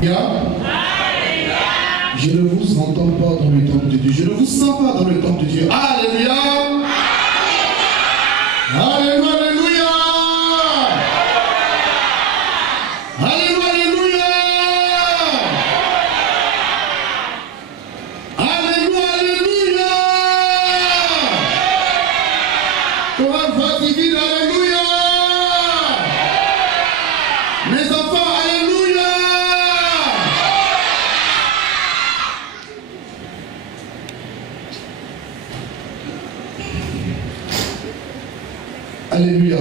Je ne vous entends pas dans le temple de Dieu. Je ne vous sens pas dans le temple de Dieu. Alléluia. Alléluia. Alléluia. Alléluia. Alléluia. Alléluia. Comment va-t-il dire alléluia? Mes enfants, alléluia. Alléluia.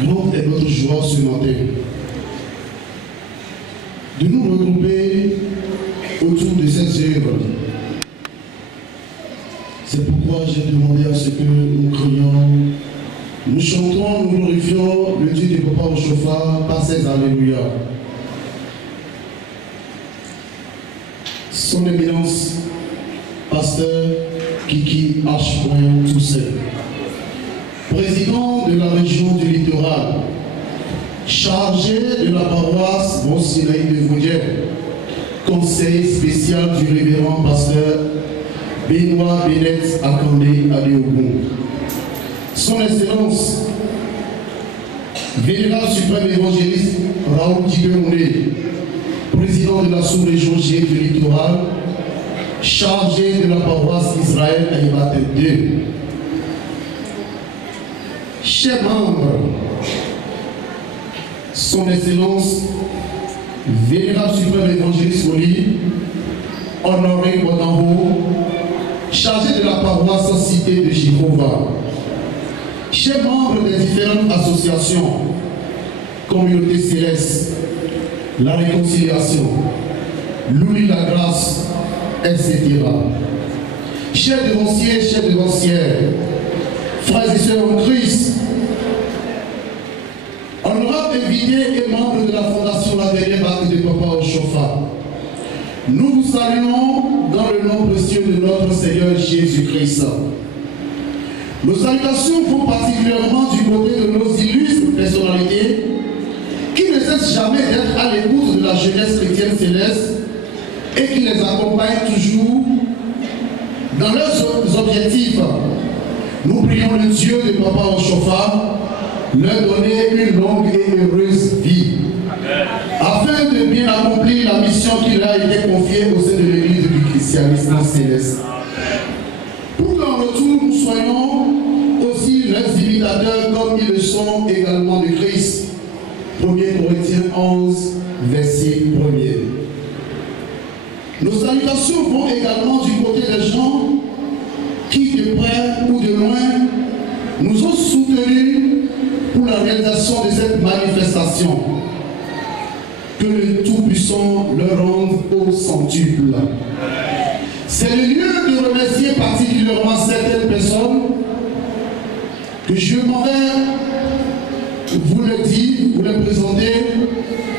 Grande est notre joie ce matin de nous regrouper autour de cette œuvre. C'est pourquoi j'ai demandé à ce que nous crions, nous chantons, nous glorifions le Dieu de Papa au chauffard par ses alléluia. Son éminence, pasteur Kiki H. Toussaint, président de la région du littoral, chargé de la paroisse Monsinaï de Vaudier, conseil spécial du révérend pasteur Benoît Bennett Akandé Adeogun, son excellence, vénérable suprême évangéliste Raoul Dibéoné, président de la sous-région G du littoral, chargé de la paroisse Israël Aïbat II. Chers membres, son excellence, vénérable suprême évangéliste Oli, honoré Bodango, chargé de la paroisse Cité de Jéhovah. Chers membres des différentes associations, Communauté Céleste, La Réconciliation, Louis la Grâce, etc. Chers devanciers, chers devancières, frères et sœurs en Christ, honorables invités et membres de la Fondation La Dernière Vague de Papa au chauffard, nous vous saluons dans le nom précieux de notre Seigneur Jésus-Christ. Nos salutations vont particulièrement du côté de nos illustres personnalités qui ne cessent jamais d'être à l'écoute de la jeunesse chrétienne céleste et qui les accompagnent toujours dans leurs objectifs. Nous prions le Dieu de Papa au chauffard, leur donner une longue et heureuse vie, afin de bien accomplir la mission qui leur a été confiée au sein de l'Église du christianisme céleste. Pour qu'en retour nous soyons aussi leurs imitateurs comme ils le sont également de Christ. 1 Corinthiens 11, verset 1er. Nos salutations vont également du côté des gens qui, de près ou de loin, nous ont soutenus pour la réalisation de cette manifestation. Que le Tout-Puissant leur rende au centuple. C'est le lieu de remercier particulièrement certaines personnes que je m'en vais vous le dire, vous les présenter,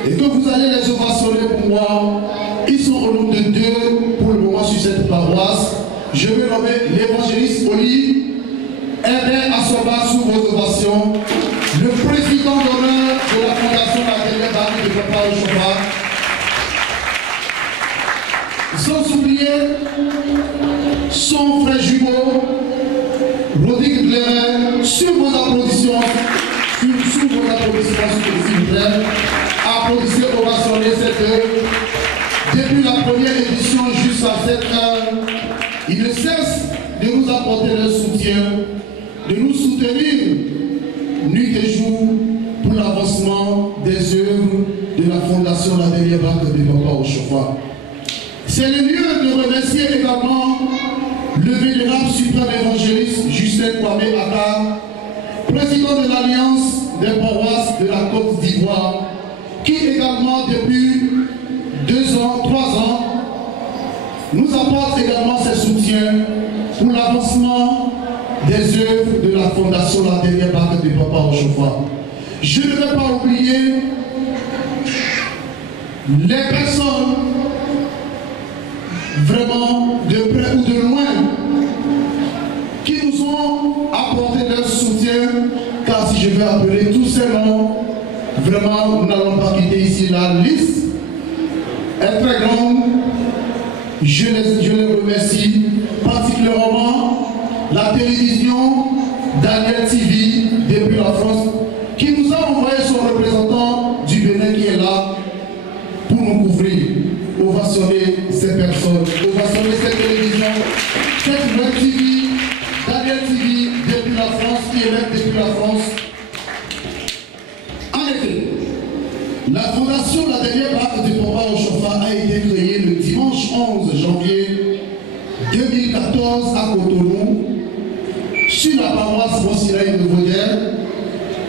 et que vous allez les ovationner pour moi. Ils sont au nombre de 2 pour le moment sur cette paroisse. Je vais nommer l'évangéliste Oli, Herbert Assoba sous vos ovations, le président d'honneur de la Fondation La Dernière Vague de Papa au chauffard. Sans oublier son frère jumeau, Rodrigue Gleret, sur vos applaudissements, sous vos applaudissements, s'il vous plaît. Applaudissez, ovationnez cette œuvre. Depuis la première édition jusqu'à cette heure, ils ne cessent de nous apporter leur soutien, de nous soutenir nuit et jour pour l'avancement des œuvres de la Fondation La Dernière Vague de Papa au chauffard. C'est le lieu de remercier également le vénérable suprême évangéliste Justin Kwame Aka, président de l'Alliance des paroisses de la Côte d'Ivoire, qui également depuis 2 ans, 3 ans, nous apporte également ses soutiens pour l'avancement des œuvres de la Fondation La Dernière Vague de Papa au chauffard. Je ne vais pas oublier les personnes vraiment de près ou de loin qui nous ont apporté leur soutien, car si je vais appeler tous ces noms, Vraiment, nous n'allons pas quitter ici la liste. Elle est très grande. Je les remercie particulièrement la télévision Daniel TV depuis la France qui nous a envoyé son représentant du Bénin qui est là pour nous couvrir. Ovationner ces personnes, ovationner cette télévision, cette web TV, Daniel TV depuis la France, qui est même depuis la France. En effet, la fondation de la dernière barque de Papa Oshofa a été créée le dimanche 11 janvier 2014 à Cotonou, sur la paroisse Monsilaï de Vaudère,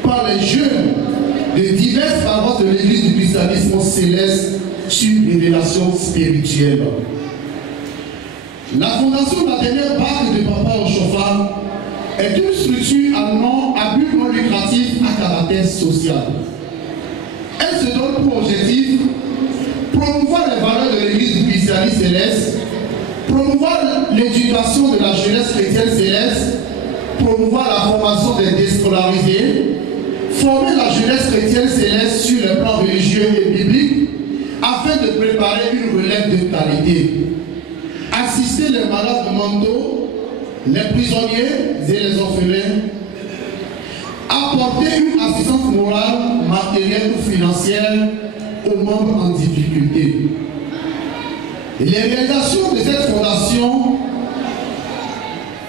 par les jeunes de diverses paroisses de l'église du christianisme céleste sur révélation spirituelle. La fondation de la dernière barque de Papa Oshofa est une structure à but non lucratif à caractère social. Elle se donne pour objectif promouvoir les valeurs de l'église du christianisme céleste, promouvoir l'éducation de la jeunesse chrétienne céleste, promouvoir la formation des déscolarisés, former la jeunesse chrétienne céleste sur le plan religieux et biblique, afin de préparer une relève de qualité, assister les malades mentaux, les prisonniers et les orphelins, apporter une assistance morale, matérielle ou financière aux membres en difficulté. Les réalisations de cette fondation,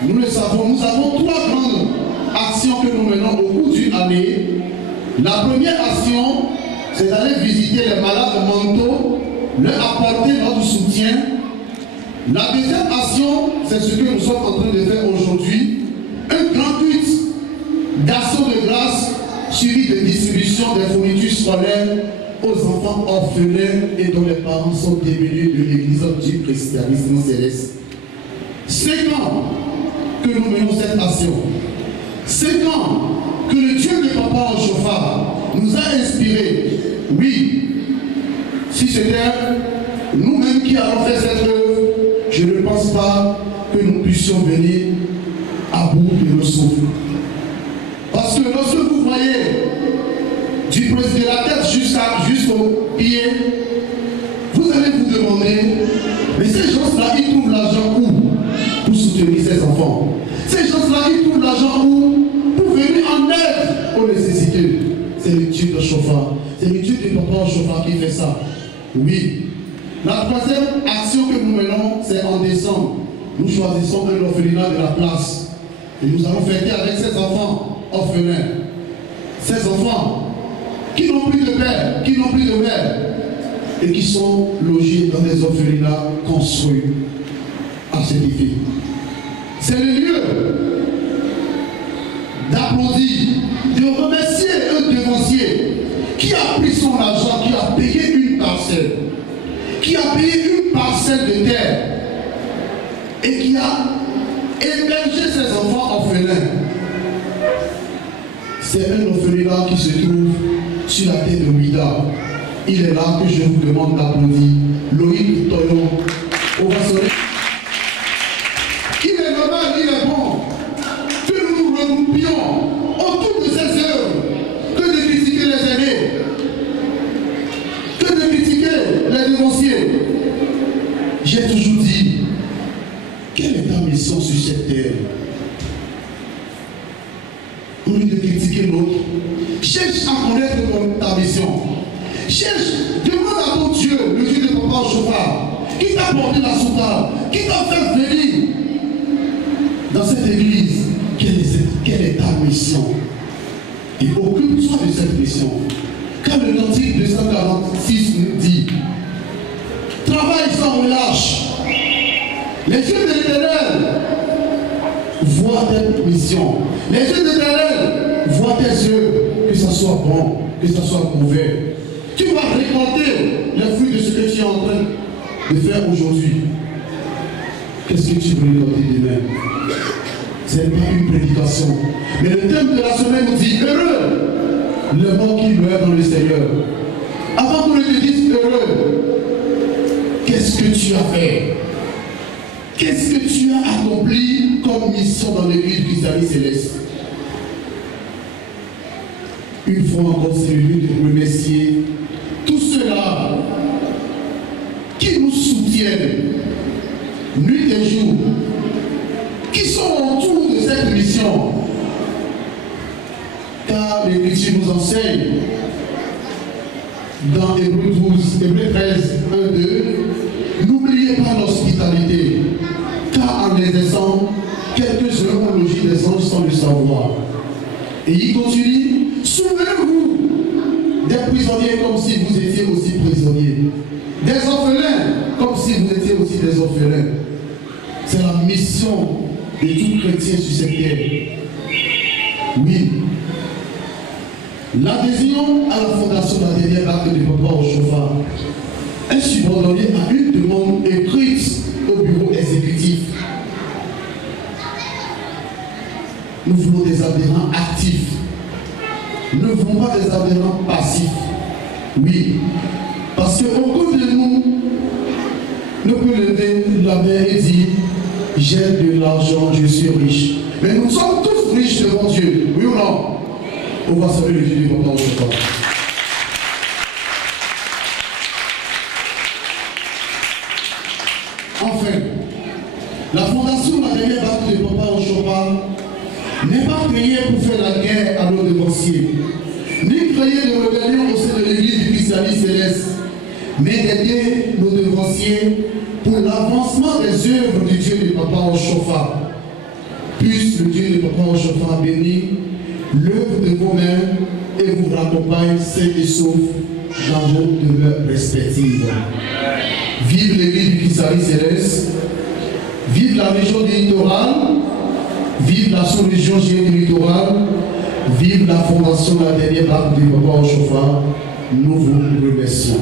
nous le savons, nous avons 3 grandes actions que nous menons au cours d'une année. La première action, c'est d'aller visiter les malades mentaux, leur apporter notre soutien. La deuxième action, c'est ce que nous sommes en train de faire aujourd'hui, un grand culte d'action de grâce suivi de distribution des fournitures scolaires aux enfants orphelins et dont les parents sont démunis de l'église du christianisme céleste. 5 ans que nous menons cette action. 5 ans que le Dieu de Papa Oshofa nous a inspirés. Oui, si c'était nous-mêmes qui allons faire cette œuvre, je ne pense pas que nous puissions venir à bout de nos souffles. Parce que lorsque vous voyez du président de la tête jusqu'au pied, vous allez vous demander, mais ces gens-là, ils trouvent l'argent où pour soutenir ces enfants? Ces gens-là, ils trouvent l'argent où pour venir en aide aux nécessités? C'est le Dieu de Oshofa. C'est le Dieu de Papa Oshofa qui fait ça. Oui. La troisième action que nous menons, c'est en décembre. Nous choisissons un orphelinat de la place. Et nous allons fêter avec ces enfants orphelins. Ces enfants qui n'ont plus de père, qui n'ont plus de mère, et qui sont logés dans des orphelinats construits à cet effet. C'est le lieu d'applaudir, de remercier un devancier qui a pris son argent, qui a payé une parcelle, qui a payé une parcelle de terre et qui a hébergé ses enfants orphelins. C'est un orphelinat qui se trouve sur la terre de Ouida. Il est là que je vous demande d'applaudir. Loïc Toyon. On va sonner. Il est normal, il est bon que nous nous regroupions autour de ces œuvres, que de critiquer les aînés, que de critiquer les dénonciers. J'ai toujours dit, quelle est ta mission sur cette terre? Au lieu de critiquer l'autre, cherche à connaître ta mission. Cherche, demande à ton Dieu, le Dieu de Papa Oshofa, qui t'a porté la soutane, qui t'a fait venir dans cette église. Quelle est ta mission? Et occupe-toi de cette mission. Quand le cantique 246 nous dit, travaille sans relâche. Les yeux de l'Éternel voient tes missions. Les yeux de l'Éternel voient tes œuvres, que ce soit bon, que ce soit mauvais. Tu vas récolter les fruits de ce que tu es en train de faire aujourd'hui. Qu'est-ce que tu veux récolter demain? Ce n'est pas une prédication. Mais le thème de la semaine nous dit heureux les morts qui meurent dans le Seigneur. Avant qu'on ne te dise heureux, qu'est-ce que tu as fait? Qu'est-ce que tu as accompli comme mission dans l'église du christianisme céleste? Une fois encore, c'est le lieu de remercier tous ceux-là qui nous soutiennent, nuit et jour, qui sont autour de cette mission. Car l'Écriture nous enseigne, dans Hébreux 12, Hébreux 13, 1, 2, n'oubliez pas l'hospitalité, car en l'exerçant, quelques-uns ont logis des anges sans le savoir. Et il continue, souvenez-vous des prisonniers comme si vous étiez aussi prisonniers, des orphelins comme si vous étiez aussi des orphelins. C'est la mission de tout chrétien sur cette terre. Oui. L'adhésion à la fondation de la dernière acte de Papa Oshofa est subordonnée à une demande écrite au bureau exécutif. Nous voulons des adhérents actifs. Nous ne voulons pas des adhérents passifs. Oui. Parce qu'aucun de nous ne peut lever la main et dire j'ai de l'argent, je suis riche. Mais nous sommes tous riches devant Dieu. Oui ou non? On va saluer le Dieu du Papa Oshofa. Enfin, la fondation de la dernière acte de Papa Oshofa n'est pas créée pour faire la guerre à nos devanciers, ni créer de rébellion au sein de l'église du christianisme céleste, mais d'aider nos devanciers pour l'avancement des œuvres du Dieu de Papa Oshofa. Puisse le Dieu de Papa Oshofa bénir l'œuvre de vos mains et vous raccompagne sains et saufs dans vos demeures respectives. Vive l'église du christianisme céleste, vive la région du littoral, vive la sous-région du littoral, vive la fondation de la dernière acte du Papa Oshofa. Nous vous remercions.